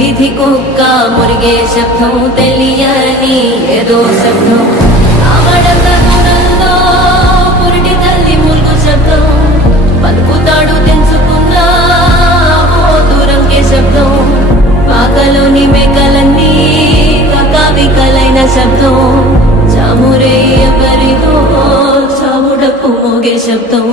వీధి కుక్క మురిగే శబ్దం తెలియని ఏదో శబ్దం ఆమడంత దూరంలో పురిటి తల్లి ములుగు శబ్దం పలుకుతాడు తెంచుకున్న ఓ దూరంకే శబ్దం పాకలోని మేకలన్నీ కకావికలైన శబ్దం చామురే ఎవరిదో చావుడప్పు మోగే శబ్దం